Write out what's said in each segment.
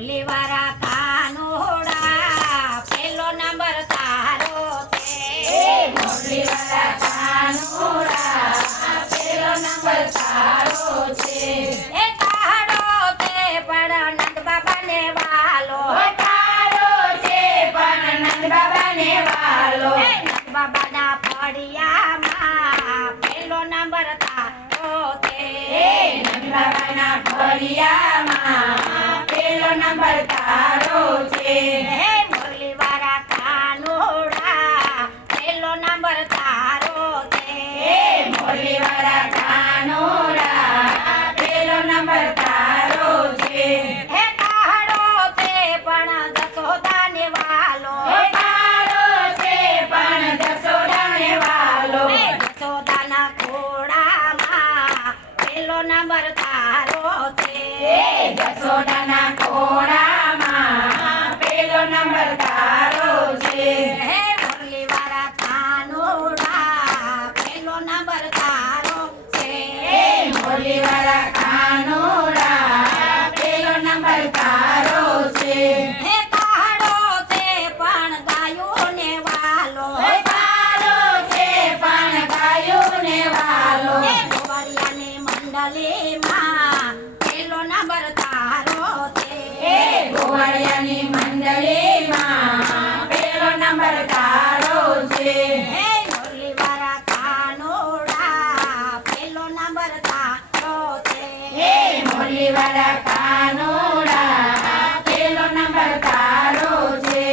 મુરલી વાળા કાનોડા પેલો નંબર તારો છે મુરલી વાળા કાનોડા પેલો નંબર તારો છે એ કાળો તે પણ નંદ બાબાને વાલો તારો છે પણ નંદ બાબાને વાલો એ નંદ બાબાના ફળિયામાં પેલો નંબર તારો છે નંદ બાબાના ફળિયામાં પેલો નંબર તારો છે હે મુરલી વાળા કાનોડા પેલો નંબર તારો છે મુરલી વાળા કાનોડા પેલો નંબર તારો છે હે કાળો તે પણ જશોદાને વાલો તારો છે પણ જશોદાને વાલો હે જશોદાના ખોળામાં પેલો નંબર તારો છે જશોદાના ખોળામાં પેલો નંબર તારો છે હે મુરલી વાળા કાનોડા પેલો નંબર તારો છે મુરલી વાળા કાનોડા પેલો નંબર તારો છે હે કાળો તે પણ ગાયોને વાલો તારો છે પણ ગાયોને વાલો હે ગોવાળિયાની મંડળીમાં પેલો નંબર તારો છે ગોવાળિયાની મંડળીમાં પેલો નંબર તારો છે હે મુરલી વાળા કાનોડા પેલો નંબર તારો છે મુરલી વાળા કાનોડા પેલો નંબર તારો છે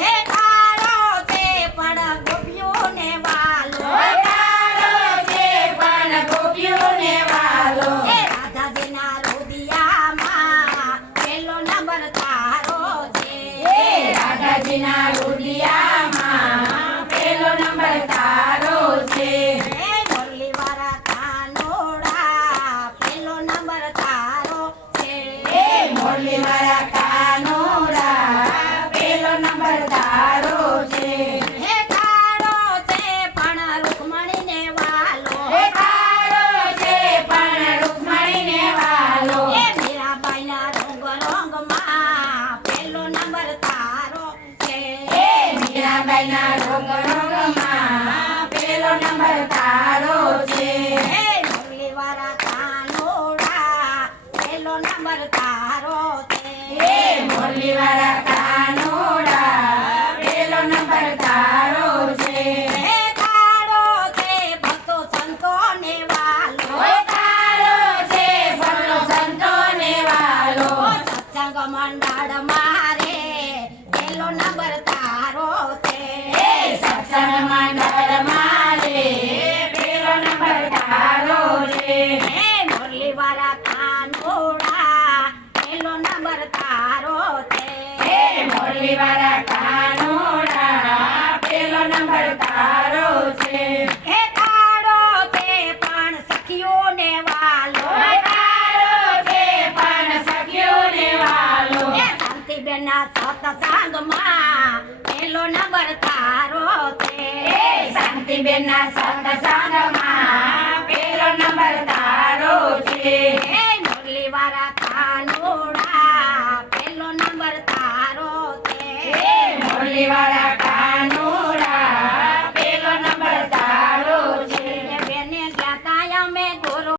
હે કાળો તે પણ ગોપીઓને વાલો તારો છે પણ ગોપીઓને વાલો હે રાધાજીના રુદિયામાં પેલો નંબર તારો છે રાધાજીના રુદિયામાં પેલો નંબર તારો છે હે મુરલી વાળા કાનોડા પેલો નંબર તારો છે મુરલી વાળા કાનોડા પેલો નંબર તારો છે હે કાળો તે પણ રૂકમણીને વાલો તારો છે પણ રૂકમણીને વાલો હે મીરાબાઈના રંગમાં પેલો નંબર તારો છે મીરાબાઈના રોગમાં પેલો નંબર તારો છે હે મુરલી વાળા કાનોડા પેલો નંબર તારો છે મુરલી વાળા કાનોડા પેલો નંબર તારો છે હે કાળો તે ભક્તો સંતોને વાલો તારો છે ભલો સંતોને વાલો સત્સંગ મંડળ મારે પેલો નંબર તારો છે સત્સંગ મંડળ મારે પેલો નંબર તારો છે હે મુરલી વાળા કાનોડા પેલો નંબર તારો છે મુરલી વાળા કાનોડા પેલો નંબર તારો છે હે કાળો તે પણ સખીઓને વાલો તારો છે પણ સખીઓને વાલો હે શાંતિબેનના સત્સંગમાં પેલો નંબર તારો છે શાંતિબેનના સત્સંગમાં પેલો નંબર તારો